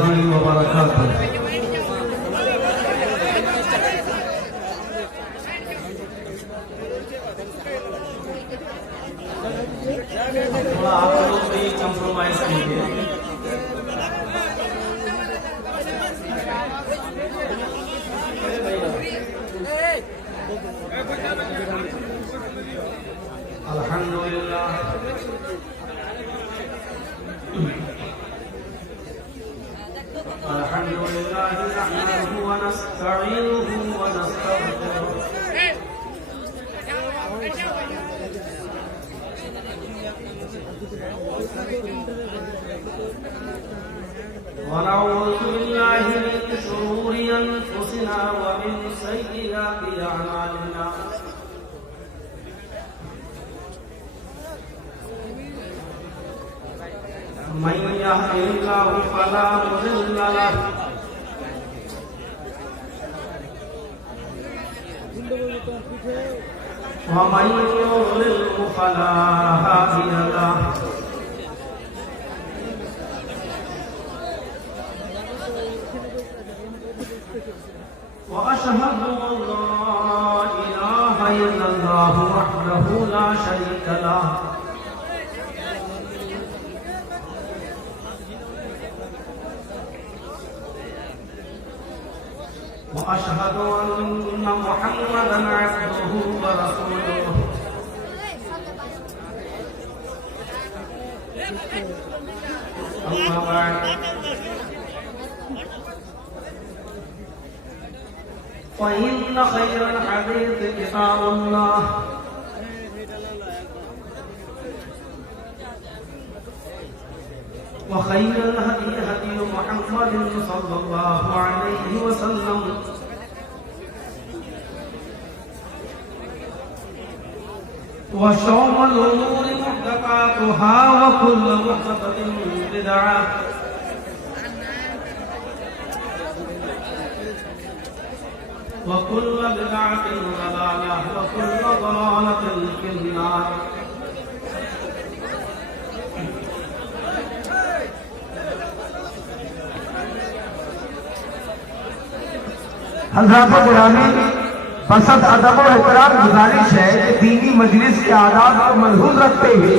وبركاته. تھوڑا آپ لوگ بھی کمپرومائز کیجیے. الحمدللہ الحمدللہ نحمده ونستعینه ونستغفره ونعوذ بالله من شرور أنفسنا ومن سيئات أعمالنا. من يهده الله فلا مضل له ومن يضلل فلا هادي له. وأشهد أن لا إله إلا الله وحده لا شريك له وأشهد أن محمدا عبده ورسوله. أما بعد فإن خير الحديث كتاب الله وخير الهدي هدي محمد صلى الله عليه وسلم وشر الأمور محدثاتها وكل محدثة بدعة وكل بدعة ضلالة وكل ضلالة في النار. حضرات گرامی، بسط ادب و احترام گزارش ہے کہ دینی مجلس کے آداب کو ملحوظ رکھتے ہوئے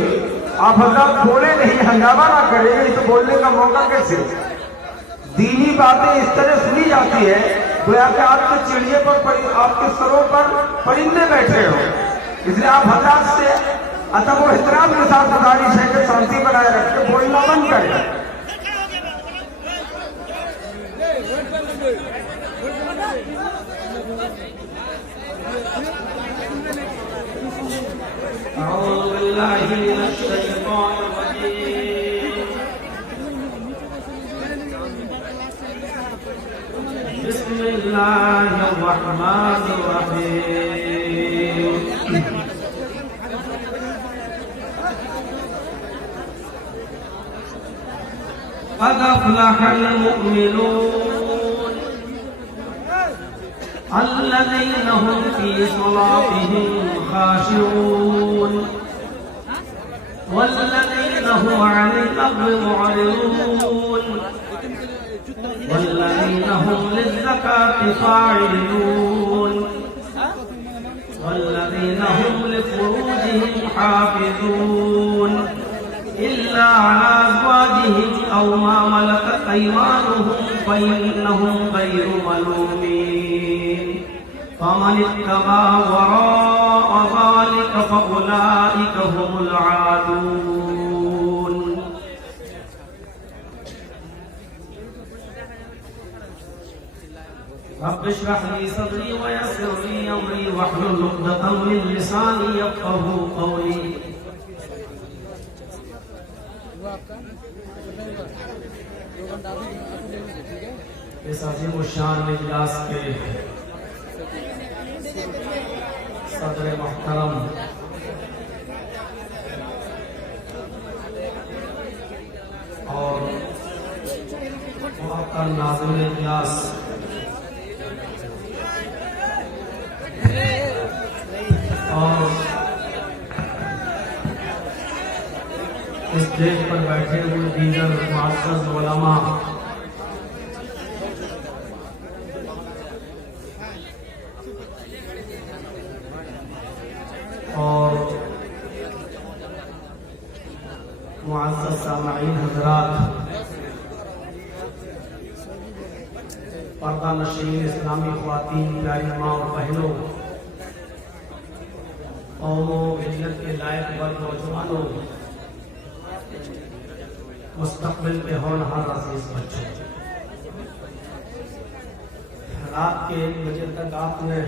آپ حضرات بولے نہیں، ہنگامہ نہ کریں. تو بولنے کا موقع کیسے؟ دینی باتیں اس طرح سنی جاتی ہے گویا کہ آپ کے چڑیے پر آپ کے سروں پر پرندے بیٹھے ہو. اس لیے آپ حضرات سے ادب و احترام کے ساتھ گزارش ہے کہ شانتی بنائے رکھ کے بولنا بند کریں. أعوذ بالله من الشيطان الرجيم. بسم الله الرحمن الرحيم. قد أفلح المؤمنون الذين هم في صلاتهم خاشعون والذين هم عن اللغو معرضون والذين هم للزكاة فاعلون والذين هم لفروجهم حافظون إلا على أزواجهم أو ما ملكت أيمانهم فإنهم غير ملومين. فمن اتبع وراء ذلك فأولئك هم العادون. رب اشرح لي صدري ويسر لي أمري واحلل عقدة من لساني يفقهوا قولي. اس عظیم الشان اجلاس کے صدر محترم اور معقل ناظرین اجلاس، اور اس دیش پر بیٹھے ہوئے دیگر معزز علماء معزز سامعین حضرات، پردہ نشین اسلامی خواتین، پیاری ماں اور بہنوں، قوموں، ملت کے لائق بڑ نوجوانوں، مستقبل کے ہونہار عزیز بچوں، رات کے 1 بجے تک آپ نے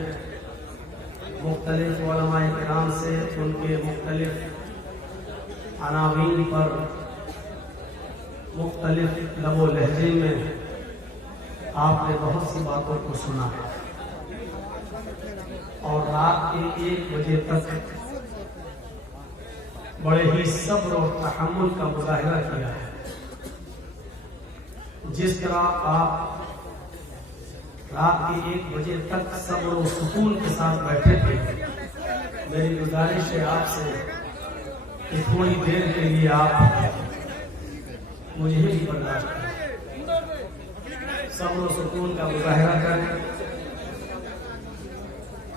مختلف علماء کرام سے ان کے مختلف عناوین پر مختلف لب و لہجے میں آپ نے بہت سی باتوں کو سنا ہے، اور رات کے 1 بجے تک بڑے ہی صبر اور تحمل کا مظاہرہ کیا ہے۔ جس طرح آپ رات کے 1 بجے تک صبر و سکون کے ساتھ بیٹھے تھے، میری گزارش ہے آپ سے کہ تھوڑی دیر کے لیے آپ مجھے بھی برداشت کریں، صبر و سکون کا مظاہرہ کریں،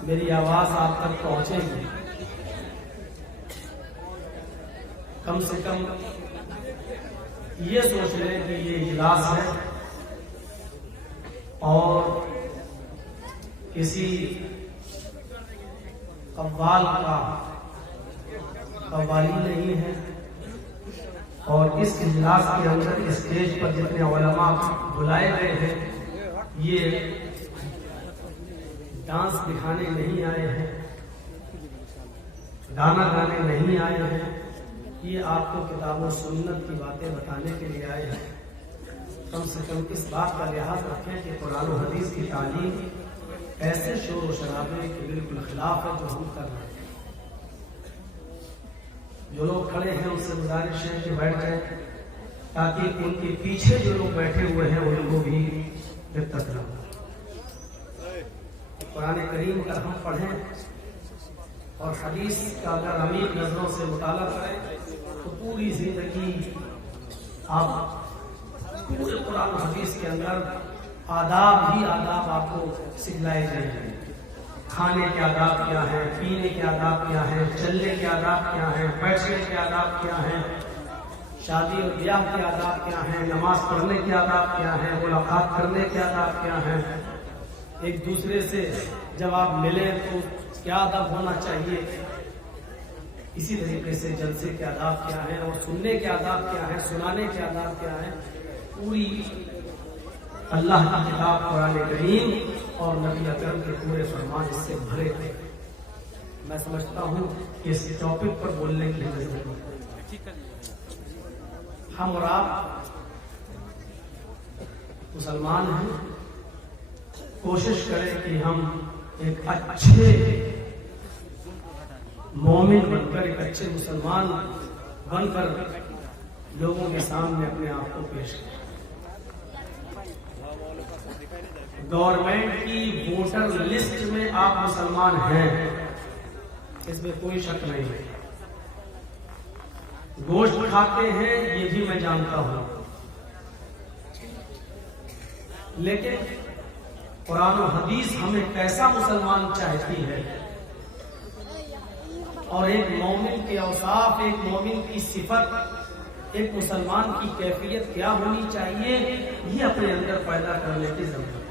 میری آواز آپ تک پہنچے گی۔ کم سے کم یہ سوچ لیں کہ یہ اجلاس ہے اور کسی قوال کا قوالی نہیں ہے، اور اس اجلاس کے اندر اسٹیج پر جتنے علماء بلائے گئے ہیں یہ ڈانس دکھانے نہیں آئے ہیں، گانا گانے نہیں آئے ہیں، یہ آپ کو کتاب و سنت کی باتیں بتانے کے لیے آئے ہیں۔ کم سے کم اس بات کا لحاظ رکھیں کہ قرآن و حدیث کی تعلیم ایسے شور و شرابے کے بالکل خلاف ہے جو ہم کر رہے ہیں۔ جو لوگ کھڑے ہیں ان سے گزارش ہے کہ بیٹھ جائیں تاکہ ان کے پیچھے جو لوگ بیٹھے ہوئے ہیں ان کو بھی دقت نہ ہو۔ قرآن کریم اگر ہم پڑھیں اور حدیث کا اگر عمیق نظروں سے مطالعہ کریں تو پوری زندگی آپ پورے قرآن و حدیث کے اندر آداب ہی آداب آپ کو سکھلائے جائیں گے۔ کھانے کے آداب کیا ہیں، پینے کے آداب کیا ہیں، چلنے کے آداب کیا ہیں، بیٹھنے کے آداب کیا ہیں، شادی اور بیاہ کے آداب کیا ہیں، نماز پڑھنے کے آداب کیا ہیں، ملاقات کرنے کے آداب کیا ہیں، ایک دوسرے سے جب آپ ملیں تو کیا ادب ہونا چاہیے، اسی طریقے سے جلسے کے آداب کیا ہیں، اور سننے کے آداب کیا ہیں، سنانے کے آداب کیا ہیں، پوری اللہ کی کتاب قرآن کریم اور نبی اکرم کے پورے فرمان اس سے بھرے تھے۔ میں سمجھتا ہوں کہ اس ٹاپک پر بولنے کی ضرورت ہے۔ ہم اور آپ مسلمان ہیں، کوشش کریں کہ ہم ایک اچھے مومن بن کر، ایک اچھے مسلمان بن کر لوگوں کے سامنے اپنے آپ کو پیش کریں۔ گورنمنٹ کی ووٹر لسٹ میں آپ مسلمان ہیں، اس میں کوئی شک نہیں ہے۔ گوشت کھاتے ہیں یہ بھی میں جانتا ہوں، لیکن قرآن و حدیث ہمیں کیسا مسلمان چاہتی ہے، اور ایک مومن کے اوصاف، ایک مومن کی صفت، ایک مسلمان کی کیفیت کیا ہونی چاہیے، یہ اپنے اندر پیدا کرنے کی ضرورت ہے۔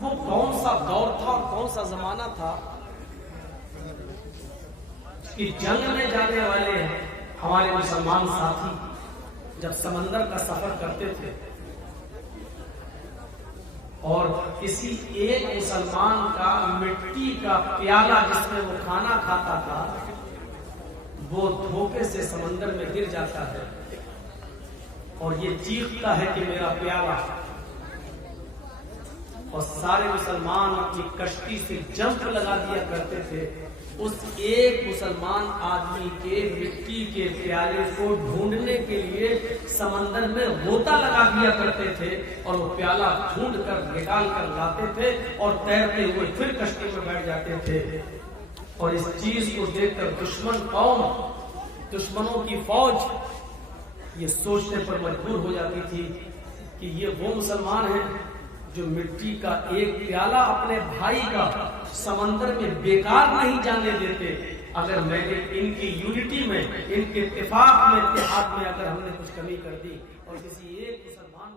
وہ کون سا دور تھا اور کون سا زمانہ تھا کہ جنگ میں جانے والے ہمارے مسلمان ساتھی جب سمندر کا سفر کرتے تھے اور کسی ایک مسلمان کا مٹی کا پیالہ جس میں وہ کھانا کھاتا تھا وہ دھوکے سے سمندر میں گر جاتا ہے اور یہ چیختا ہے کہ میرا پیالہ، اور سارے مسلمان اپنی کشتی سے جمپ لگا دیا کرتے تھے اس ایک مسلمان آدمی کے مٹی کے پیالے کو ڈھونڈنے کے لیے سمندر میں غوطہ لگا دیا کرتے تھے اور وہ پیالہ ڈھونڈ کر نکال کر لاتے تھے اور تیرتے ہوئے پھر کشتی میں بیٹھ جاتے تھے۔ اور اس چیز کو دیکھ کر دشمن قوم، دشمنوں کی فوج یہ سوچنے پر مجبور ہو جاتی تھی کہ یہ وہ مسلمان ہیں جو مٹی کا ایک پیالہ اپنے بھائی کا سمندر میں بیکار نہیں جانے دیتے. اگر میں نے ان کی یونٹی میں، ان کے اتفاق میں، اتحاد میں اگر ہم نے کچھ کمی کر دی اور کسی ایک مسلمان